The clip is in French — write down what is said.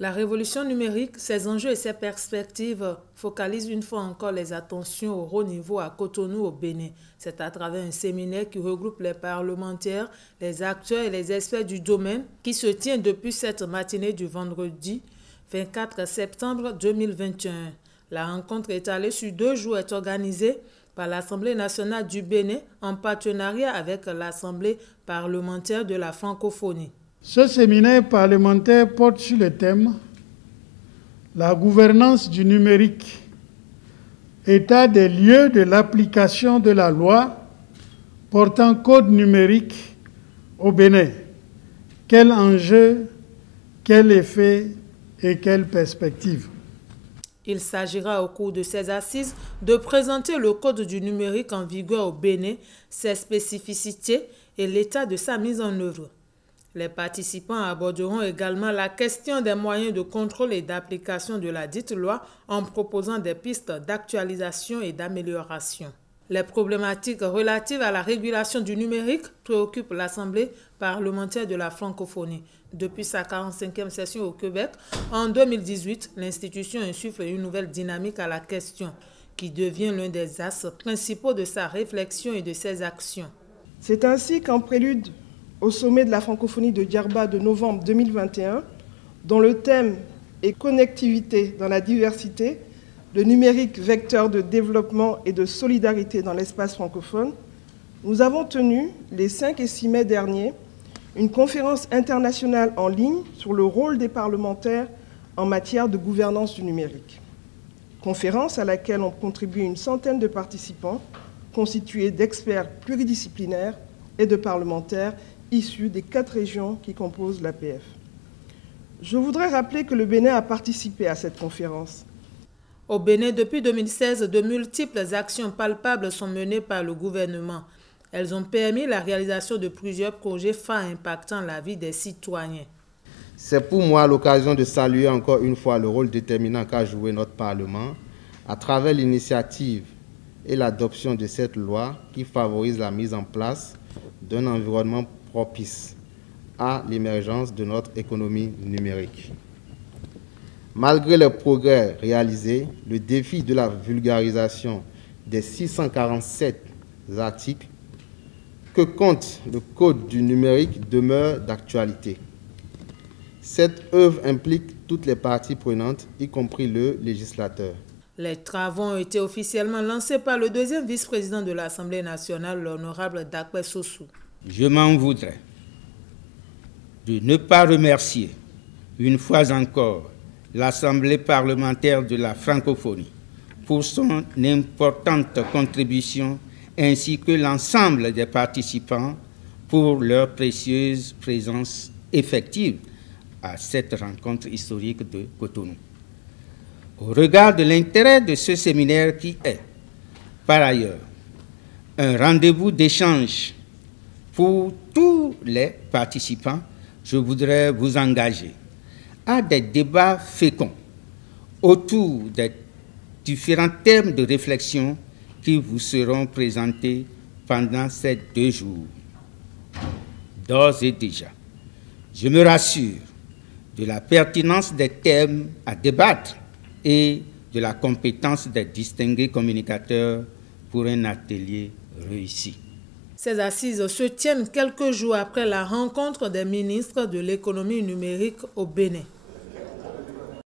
La révolution numérique, ses enjeux et ses perspectives focalisent une fois encore les attentions au haut niveau à Cotonou au Bénin. C'est à travers un séminaire qui regroupe les parlementaires, les acteurs et les experts du domaine qui se tient depuis cette matinée du vendredi 24 septembre 2021. La rencontre étalée sur 2 jours est organisée par l'Assemblée nationale du Bénin en partenariat avec l'Assemblée parlementaire de la francophonie. Ce séminaire parlementaire porte sur le thème « La gouvernance du numérique, état des lieux de l'application de la loi portant code numérique au Bénin. Quel enjeu, quel effet et quelle perspective ?» Il s'agira au cours de ces assises de présenter le code du numérique en vigueur au Bénin, ses spécificités et l'état de sa mise en œuvre. Les participants aborderont également la question des moyens de contrôle et d'application de la dite loi en proposant des pistes d'actualisation et d'amélioration. Les problématiques relatives à la régulation du numérique préoccupent l'Assemblée parlementaire de la francophonie. Depuis sa 45e session au Québec, en 2018, l'institution insuffle une nouvelle dynamique à la question, qui devient l'un des axes principaux de sa réflexion et de ses actions. C'est ainsi qu'en prélude au sommet de la francophonie de Djerba de novembre 2021, dont le thème est « Connectivité dans la diversité, le numérique vecteur de développement et de solidarité dans l'espace francophone », nous avons tenu, les 5 et 6 mai derniers, une conférence internationale en ligne sur le rôle des parlementaires en matière de gouvernance du numérique. Conférence à laquelle ont contribué une centaine de participants, constitués d'experts pluridisciplinaires et de parlementaires issus des 4 régions qui composent l'APF. Je voudrais rappeler que le Bénin a participé à cette conférence. Au Bénin, depuis 2016, de multiples actions palpables sont menées par le gouvernement. Elles ont permis la réalisation de plusieurs projets phares impactant la vie des citoyens. C'est pour moi l'occasion de saluer encore une fois le rôle déterminant qu'a joué notre Parlement à travers l'initiative et l'adoption de cette loi qui favorise la mise en place d'un environnement propice à l'émergence de notre économie numérique. Malgré les progrès réalisés, le défi de la vulgarisation des 647 articles que compte le Code du numérique demeure d'actualité. Cette œuvre implique toutes les parties prenantes, y compris le législateur. Les travaux ont été officiellement lancés par le 2e vice-président de l'Assemblée nationale, l'honorable Dakwe Sossou. Je m'en voudrais de ne pas remercier une fois encore l'Assemblée parlementaire de la francophonie pour son importante contribution ainsi que l'ensemble des participants pour leur précieuse présence effective à cette rencontre historique de Cotonou. Au regard de l'intérêt de ce séminaire qui est, par ailleurs, un rendez-vous d'échange pour tous les participants, je voudrais vous engager à des débats féconds autour des différents thèmes de réflexion qui vous seront présentés pendant ces 2 jours. D'ores et déjà, je me rassure de la pertinence des thèmes à débattre et de la compétence des distingués communicateurs pour un atelier réussi. Ces assises se tiennent quelques jours après la rencontre des ministres de l'économie numérique au Bénin.